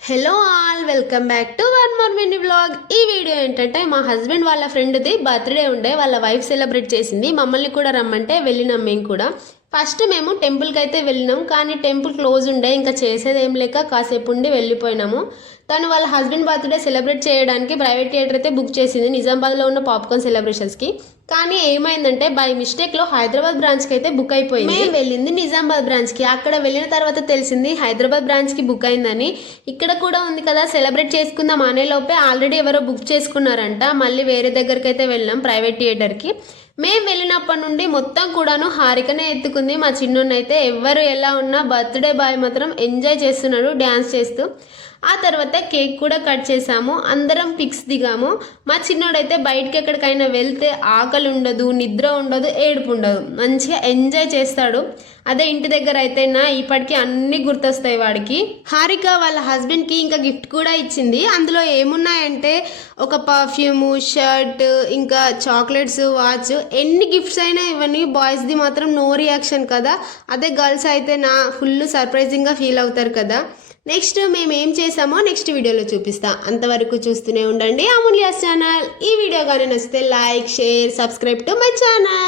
Hello all, welcome back to one more mini vlog. ఈ video ఏంటంటే మా husband వాళ్ళ ఫ్రెండ్ది బర్త్డే ఉండే, వాళ్ళ వైఫ్ సెలబ్రేట్ చేసింది. మమ్మల్ని కూడా రమ్మంటే వెళ్ళినాం. మేము కూడా ఫస్ట్ మేము టెంపుల్కి అయితే వెళ్ళినాం, కానీ టెంపుల్ క్లోజ్ ఉండే, ఇంకా చేసేది ఏం లేక కాసేపు ఉండి వెళ్ళిపోయినాము. తను వాళ్ళ హస్బెండ్ బర్త్డే సెలబ్రేట్ చేయడానికి ప్రైవేట్ థియేటర్ అయితే బుక్ చేసింది నిజామాబాద్లో ఉన్న పాప్కార్న్ సెలబ్రేషన్స్కి. కానీ ఏమైందంటే బై మిస్టేక్లో హైదరాబాద్ బ్రాంచ్కి అయితే బుక్ అయిపోయింది. మేము వెళ్ళింది నిజామాబాద్ బ్రాంచ్కి. అక్కడ వెళ్ళిన తర్వాత తెలిసింది హైదరాబాద్ బ్రాంచ్కి బుక్ అయిందని. ఇక్కడ కూడా ఉంది కదా సెలబ్రేట్ చేసుకుందాం అనేలోపే ఆల్రెడీ ఎవరో బుక్ చేసుకున్నారంట. మళ్ళీ వేరే దగ్గరికి అయితే వెళ్ళినాం, ప్రైవేట్ థియేటర్కి. మేము వెళ్ళినప్పటి నుండి మొత్తం కూడాను హారికనే ఎత్తుకుంది. మా చిన్నోన్నైతే ఎవరు ఎలా ఉన్నా బర్త్డే బాయ్ మాత్రం ఎంజాయ్ చేస్తున్నాడు డ్యాన్స్ చేస్తూ. ఆ తర్వాత కేక్ కూడా కట్ చేసాము, అందరం పిక్స్ దిగాము. మా చిన్నోడైతే బయటకి ఎక్కడికైనా వెళ్తే ఆకలి ఉండదు, నిద్ర ఉండదు, ఏడుపు ఉండదు, మంచిగా ఎంజాయ్ చేస్తాడు. అదే ఇంటి దగ్గర అయితే ఇప్పటికీ అన్నీ గుర్తొస్తాయి వాడికి. హారిక వాళ్ళ హస్బెండ్కి ఇంకా గిఫ్ట్ కూడా ఇచ్చింది. అందులో ఏమున్నాయంటే ఒక పర్ఫ్యూము, షర్ట్, ఇంకా చాక్లెట్స్, వాచ్. ఎన్ని గిఫ్ట్స్ అయినా ఇవన్నీ బాయ్స్ది మాత్రం నో రియాక్షన్ కదా. అదే గర్ల్స్ అయితే ఫుల్ సర్ప్రైజింగ్గా ఫీల్ అవుతారు కదా. నెక్స్ట్ మేము ఏం చేసామో నెక్స్ట్ వీడియోలో చూపిస్తా. అంతవరకు చూస్తూనే ఉండండి అమూల్యాస్ ఛానల్. ఈ వీడియో కానీ నచ్చితే like, share, subscribe to my channel.